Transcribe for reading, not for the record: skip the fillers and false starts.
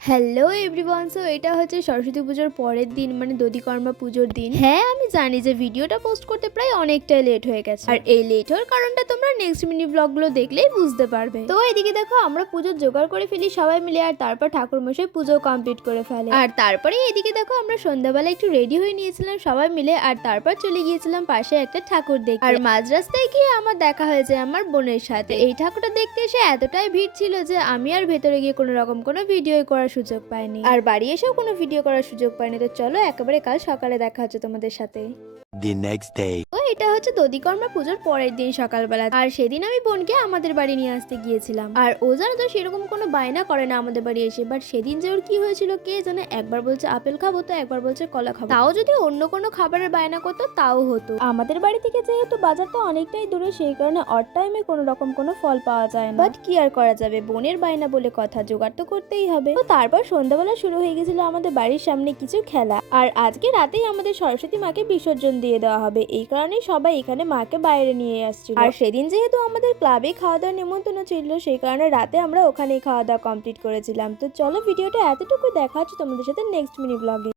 Hello everyone, so এটা হচ্ছে সরস্বতী পুজোর পরের দিন, মানে দধিকর্মা পুজোর দিন। হ্যাঁ, আমি জানি যে ভিডিওটা পোস্ট করতে প্রায় অনেকটাই লেট হয়ে গেছে, আর এই লেট হওয়ার কারণটা তোমরা নেক্সট মিনি ব্লগগুলো দেখলেই বুঝতে পারবে। তো এদিকে দেখো, আমরা পুজোর জোগাড় করে ফেলি সবাই মিলে, আর তারপর ঠাকুরমশাই পুজো কমপ্লিট করে ফেলে। আর তারপরে এদিকে দেখো, আমরা সন্ধ্যাবেলা একটু রেডি হয়ে নিয়েছিলাম সবাই মিলে, আর তারপর চলে গিয়েছিলাম পাশে একটা ঠাকুর দেখতে। আর মাঝ রাস্তায় গিয়ে আমার দেখা হয়েছে আমার বোনের সাথে। এই ঠাকুরটা দেখতে এসে এতটাই ভিড় ছিল যে আমি আর ভেতরে গিয়ে কোনো রকম কোনো ভিডিও করার সুযোগ পাইনি, আর বাড়ি এসেও কোনো ভিডিও করার সুযোগ পাইনি। তো চলো একেবারে কাল সকালে দেখা হচ্ছে তোমাদের সাথে। The next day. তো এটা হচ্ছে দধিকর্মা পুজোর পরের দিন সকালবেলা, আর সেদিন আমি বোনকে আমাদের বাড়ি নিয়ে আসতে গিয়েছিলাম। আর ও জানো তো সেরকম কোনো বায়না করে না আমাদের বাড়ি এসে, বাট সেদিন যে ওর কি হয়েছিল কে জানে, একবার বলছে আপেল খাবো তো একবার বলছে কলা খাবো। তাও যদি অন্য কোনো খাবারের বায়না করতো তাও হতো। আমাদের বাড়ি থেকে যেহেতু বাজারটা অনেকটাই দূরে, সেই কারণে অড টাইমে কোনো রকম কোনো ফল পাওয়া যায় না, বাট কি আর করা যাবে, বোনের বায়না বলে কথা, জোগাড় তো করতেই হবে। তো তারপর সন্ধ্যাবেলা শুরু হয়ে গেছিল আমাদের বাড়ির সামনে কিছু খেলা, আর আজকে রাতেই আমাদের সরস্বতী মাকে বিসর্জন দিয়ে দেওয়া হবে, এই কারণে সবাই এখানে মাকে বাইরে নিয়ে আসছিল। আর সেদিন যেহেতু আমাদের ক্লাবে খাওয়া দাওয়ার নিমন্ত্রণ ছিল, সেই কারণে রাতে আমরা ওখানেই খাওয়া দাওয়া কমপ্লিট করেছিলাম। তো চলো ভিডিওটা এতটুকু দেখা হচ্ছে তোমাদের সাথে নেক্সট মিনি ব্লগে।